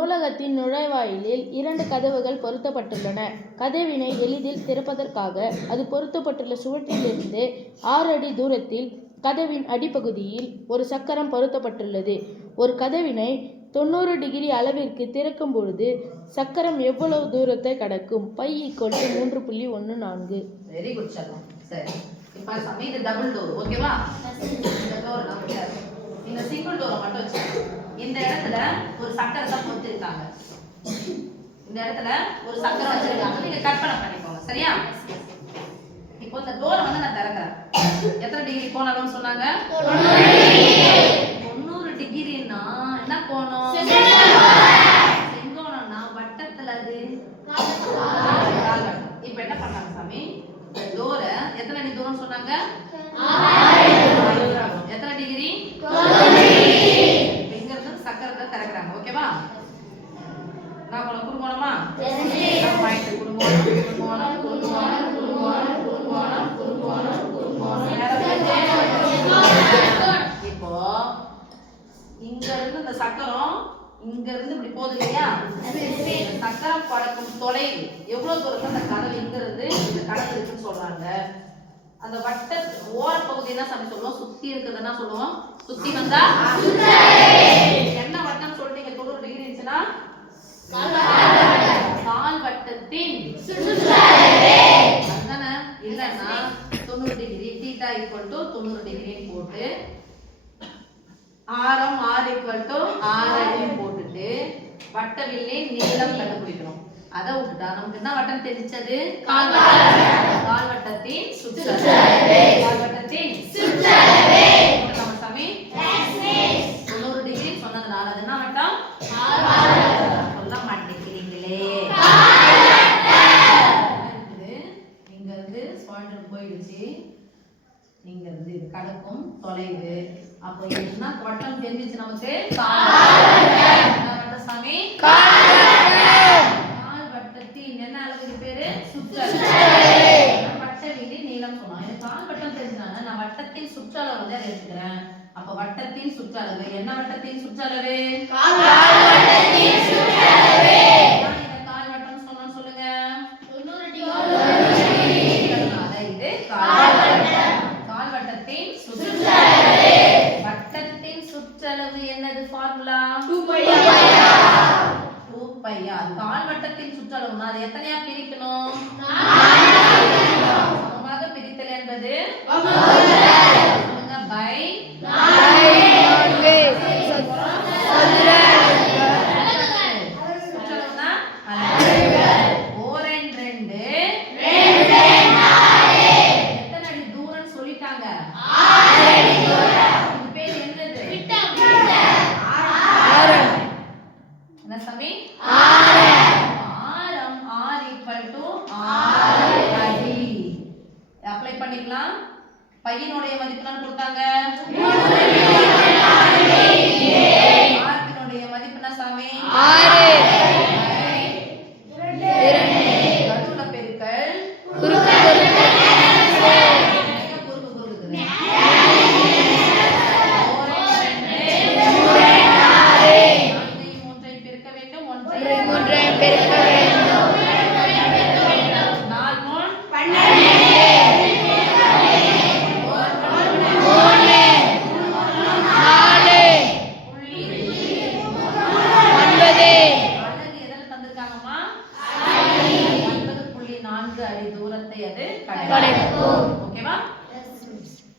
நூலகத்தின் நுழைவாயிலில் 2 கதவுகள் பொருத்தப்பட்டுள்ளன. கதவினை எளிதில் திறப்பதற்காக அது பொருத்தப்பட்டுள்ள சுவற்றிலிருந்து 6 அடி தூரத்தில் கதவின் அடிப்பகுதியில் ஒரு சக்கரம் பொருத்தப்பட்டுள்ளது. ஒரு கதவினை 90 டிகிரி அளவிற்கு திறக்கும் பொழுது சக்கரம் எவ்வளவு தூரத்தை கடக்கும்? π = 3.14. Very good Sharma. சரி, இப்போ சமி இது டபுள் டோர், ஓகேவா? இந்த டோர் நம்ம இந்த சிங்கிள் டோரை மட்டும் வச்சுக்கோங்க. இந்த இடத்துல ஒரு சக்கரத்தை பொறுத்திருக்காங்க. இந்த இடத்துல ஒரு சக்கரம் வச்சிருக்காங்க. நீங்க கற்பனை பண்ணிக்கோங்க, சரியா? இப்போ இந்த டோரை நான் திறக்கிறேன். எத்தனை டிகிரி கோணம்னு சொன்னாங்க? 90 டிகிரினா என்ன கோணம்? செங்கோணம்னா வட்டத்துல அது கால் வட்டம். இப்போ என்ன பண்ணாங்க சாமி? இந்த டோரை எத்தனை அடி தூரம் சொன்னாங்க? 6. எத்தனை டிகிரி? 90. இங்க இருந்து சக்கரத்தை திறக்கறாங்க, ஓகேவா? நான் உங்களுக்கு குறுங்கோணமா? நான் பாயிண்ட் குறுங்கோணம் குறுங்கோணம் குறுங்கோணம் குறுங்கோணம் குறுங்கோணம் குறுங்கோணம் குறுங்கோணம். இப்போ இங்க இருந்து இந்த சக்கரம் இங்க இருந்து இப்படி போகுது இல்லையா? சக்கரம் கடக்கும் தொலைவு எவ்வளவு தூரத்துல அந்த கதவு இங்க இருந்து இந்த கடவு இருக்குன்னு சொல்றாங்க. அந்த வட்ட ஓர பகுதி என்ன சாமி சொல்லுவோம்? சுத்தி இருக்குதுன்னா சொல்லுவோம். சுத்தி வந்தா என்ன வட்டம் சொல்றீங்க? 90 டிகிரி இருந்துச்சுன்னா கால் வட்டத்தின் சுற்றளவு. அதானே? இல்லன்னா 90 டிகிரி θ = 90 டிகிரி போட்டு ஆரம் r = 6 அடி போட்டுட்டு வட்டவில்லின் நீளம் கண்டுபிடிக்கணும். அத விட்டுட்டா நமக்கு என்ன வட்டம் தெரிஞ்சது? கால் வட்டத்தின் சுற்றளவு. கால் வட்டத்தின் சுற்றளவு நம்ம சாமி 90 டிகிரி சொன்னதுனால அது என்ன வட்டம்? சொல்ல மாட்டேங்கிறீங்களே. இங்க இருந்து ஸ்பாயிண்டர் போயிடுச்சு. இங்க இருந்து இது கடக்கும் தொலைவு. அப்போ என்ன வட்டம் தெரிஞ்சிச்சு நமக்கு? சாமி கால் வட்டத்தின் என்ன அளவுக்கு பேரு? சுற்றளவு. வட்டவிலி நீளம் சொன்னோம். எனக்கு கால் வட்டம் தெரிஞ்சாங்க. நான் வட்டத்தின் சுற்றளவு வந்து எடுத்துக்கிறேன். அப்ப வட்டத்தின் சுற்றளவு என்ன? வட்டத்தின் சுற்றளவு கால் வட்டத்தின் சுற்றளவு. இந்த கால் வட்டம் சொன்னோம் சொல்லுங்க. 90 டிகிரி. இது கால் வட்டம். கால் வட்டத்தின் சுற்றளவு. வட்டத்தின் சுற்றளவு என்னது ஃபார்முலா? 2πr. கால் வட்டத்தின் சுற்றளவுனா அது எத்தனையா பிரிக்கணும்? 4 சமமாக பிரித்தல் என்பது சொல்லுங்க பை 4. சுற்றளவுனா ஓரன் 2 எத்தனை அடி தூரம் சொல்லிட்டாங்க? 6 அடி தூரம். இது பேர் என்னது? விட்டம். என்ன சாமி? ஆரம் r = 6 அடி. அப்ளை பண்ணிக்கலாம். பையனுடைய மதிப்புன்னு கொடுத்தாங்க. ஆரத்தினுடைய மதிப்பு என்ன சாமி? 6. நடுவுல பெருக்கல் குறுக்கு அடி தூரத்தை அது கடக்கும். ஓகேவா?